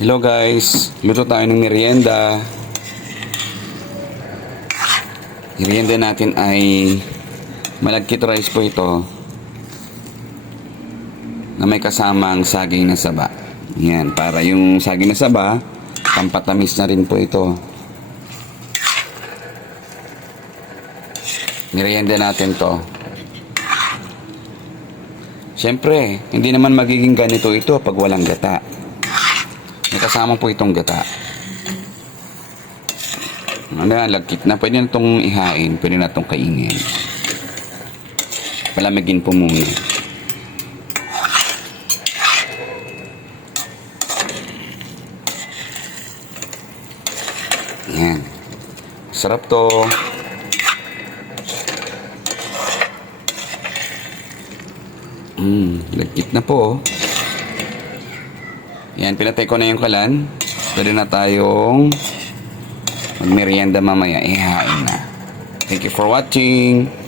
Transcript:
Hello guys, luto tayo ng merienda. Merienda natin ay malagkit rice po ito na may kasamang saging na saba. Yan, para yung saging na saba, pampatamis na rin po ito. Merienda natin to. Siyempre, hindi naman magiging ganito ito pag walang gata. May kasama po itong gata. Ano yan, lagkit na. Pwede na itong ihain. Pwede na itong kainin. Palamigin po muna. Yan. Sarap to. Hmm, lagkit na po. Yan, pinatay ko na yung kalan. Pwede na tayong magmerienda mamaya. Ihain na. Thank you for watching.